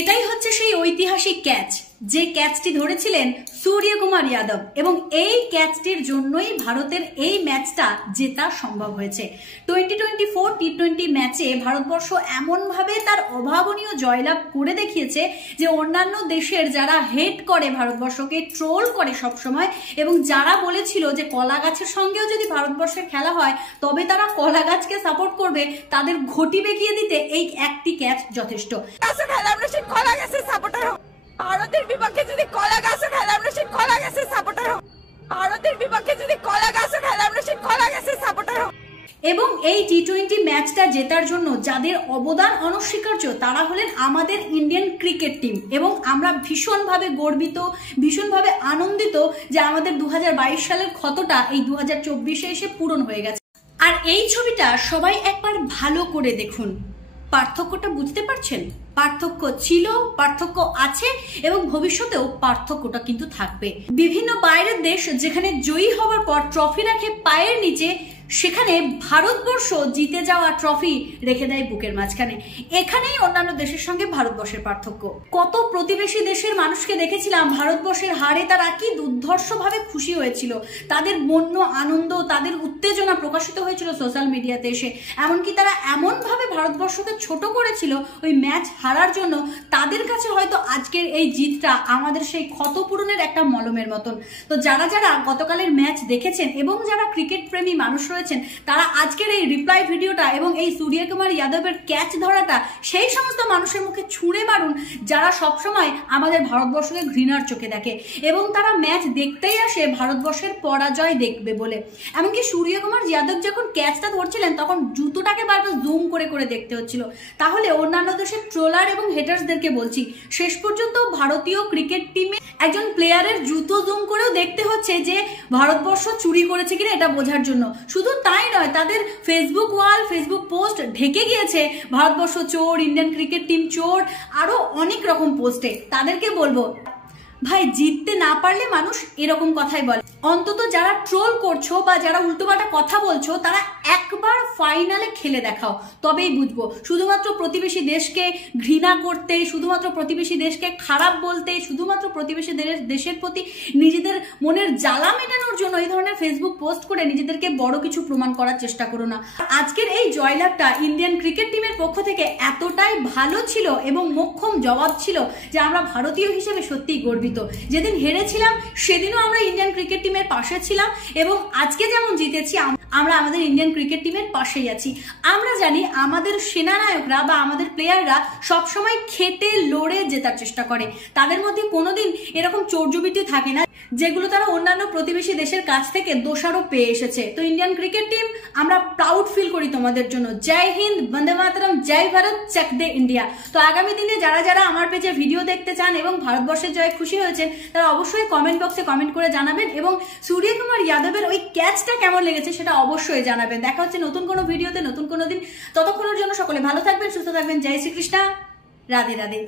এটাই হচ্ছে সেই ঐতিহাসিক ক্যাচ, যে ক্যাচটি ধরেছিলেন সূর্যকুমার যাদব, এবং এই ক্যাচটির জন্যই ভারতের এই ম্যাচটা জেতা সম্ভব হয়েছে। 2024 টি20 ম্যাচে ভারতবর্ষ এমনভাবে তার অভাবনীয় জয়লাভ করে দেখিয়েছে যে অন্যান্য দেশের যারা হেট করে ভারতবর্ষকে, ট্রোল করে সবসময়, এবং যারা বলেছিল যে কলা গাছের সঙ্গেও যদি ভারতবর্ষের খেলা হয় তবে তারা কলা গাছকে সাপোর্ট করবে, তাদের ঘটি বেঁকিয়ে দিতে এই একটি ক্যাচ যথেষ্ট। ভারতের বিপক্ষে যদি কলা গাছও খেলে আমরা সেই কলা গাছের সাপোর্টার হব। ভারতের বিপক্ষে যদি কলা গাছও খেলে আমরা সেই কলা গাছের সাপোর্টার হব। এবং এই টি20 ম্যাচটা জেতার জন্য যাদের অবদান অনস্বীকার্য তারা হলেন আমাদের ইন্ডিয়ান ক্রিকেট টিম, এবং আমরা ভীষণভাবে গর্বিত, ভীষণভাবে আনন্দিত যে আমাদের 2022 সালের ক্ষতটা এই 2024-এ এসে পূরণ হয়ে গেছে। আর এই ছবিটা সবাই একবার ভালো করে দেখুন, পার্থক্যটা বুঝতে পারছেন? পার্থক্য ছিল, পার্থক্য আছে, এবং ভবিষ্যতেও পার্থক্যটা কিন্তু থাকবে। বিভিন্ন বাইরের দেশ যেখানে জয়ী হওয়ার পর ট্রফি রাখে পায়ের নিচে, সেখানে ভারতবর্ষ জিতে যাওয়া ট্রফি রেখে দেয় বুকের মাঝখানে। এখানেই অন্যান্য দেশের সঙ্গে ভারতবর্ষের পার্থক্য। কত প্রতিবেশী দেশের মানুষকে দেখেছিলাম ভারতবর্ষের হারে তারা কি দুর্ধর্ষভাবে খুশি হয়েছিল, তাদের বন্য আনন্দ, তাদের উত্তেজনা প্রকাশিত হয়েছিল সোশ্যাল মিডিয়াতে এসে। এমনকি তারা এমনভাবে ভারতবর্ষকে ছোট করেছিল ওই ম্যাচ হারার জন্য, তাদের কাছে হয়তো আজকের এই জিতটা আমাদের সেই ক্ষতপূরণের একটা মলমের মতন। তো যারা যারা গতকালের ম্যাচ দেখেছেন এবং যারা ক্রিকেট প্রেমী মানুষ রয়েছেন, তারা আজকের এই রিপ্লাই ভিডিওটা এবং এই সূর্যকুমার যাদবের ক্যাচ ধরাটা সেই সমস্ত মানুষের মুখে ছুঁড়ে মারুন যারা সবসময় আমাদের ভারতবর্ষকে ঘৃণার চোখে দেখে, এবং তারা ম্যাচ দেখতেই আসে ভারতবর্ষের পরাজয় দেখবে বলে। এমনকি সূর্যকুমার যাদব যখন ক্যাচটা ধরছিলেন তখন জুতোটাকে বারবার জুম করে করে দেখতে হচ্ছিল। তাহলে অন্যান্য দেশের ট্রোলার এবং হেটার্সদেরকে বলছি, শেষ পর্যন্ত ভারতীয় ক্রিকেট টিমে একজন প্লেয়ারের জুতো জুম করেও দেখতে হচ্ছে যে ভারতবর্ষ চুরি করেছে কিনা এটা বোঝার জন্য। শুধু তাই নয়, তাদের ফেসবুক ওয়াল, ফেসবুক পোস্ট ঢেকে গিয়েছে ভারতবর্ষ চোর, ইন্ডিয়ান ক্রিকেট টিম চোর, আরো অনেক রকম পোস্টে। তাদেরকে বলবো, ভাই জিততে না পারলে মানুষ এরকম কথাই বলে। অন্তত যারা ট্রোল করছো বা যারা উল্টোপাল্টা কথা বলছো তারা একবার ফাইনালে খেলে দেখাও, তবেই বুঝবো। শুধুমাত্র প্রতিবেশী দেশকে ঘৃণা করতে, শুধুমাত্র প্রতিবেশী দেশকে খারাপ বলতে, শুধুমাত্র প্রতিবেশী দেশের প্রতি নিজেদের মনের জ্বালা মেটানোর জন্য এই ধরনের ফেসবুক পোস্ট করে নিজেদেরকে বড় কিছু প্রমাণ করার চেষ্টা করো না। আজকের এই জয়লাভটা ইন্ডিয়ান ক্রিকেট টিমের পক্ষ থেকে এতটাই ভালো ছিল এবং মোক্ষম জবাব ছিল যে আমরা ভারতীয় হিসেবে সত্যিই গর্বিত। যেদিন হেরেছিলাম সেদিনও আমরা ইন্ডিয়ান ক্রিকেট টিমের পাশে ছিলাম, এবং আজকে যেমন জিতেছি আমরা আমাদের ইন্ডিয়ান ক্রিকেট টিমের পাশেই আছি। আমরা জানি আমাদের সেনানায়করা বা আমাদের প্লেয়াররা সবসময় খেটে লড়ে জেতার চেষ্টা করে, তাদের মধ্যে কোনোদিন এরকম চৌর্যবৃত্তি থাকে না যেগুলো তারা অন্যান্য প্রতিবেশী দেশের কাছ থেকে দোষারোপ পেয়ে এসেছে। তো ইন্ডিয়ান ক্রিকেট টিম, আমরা প্রাউড ফিল করি তোমাদের জন্য। জয় হিন্দ, বন্দে মাতরম, জয় ভারত, চাক দে ইন্ডিয়া। তো আগামী দিনে যারা যারা আমার পেজে ভিডিও দেখতে চান এবং ভারতবর্ষের জয়ে খুশি হয়েছেন তারা অবশ্যই কমেন্ট বক্সে কমেন্ট করে জানাবেন, এবং সূর্যকুমার যাদবের ওই ক্যাচটা কেমন লেগেছে সেটা অবশ্যই জানাবেন। দেখা হচ্ছে নতুন কোনো ভিডিওতে নতুন কোনো দিন। ততক্ষণের জন্য সকলে ভালো থাকবেন, সুস্থ থাকবেন। জয় শ্রীকৃষ্ণ, রাধে রাধে।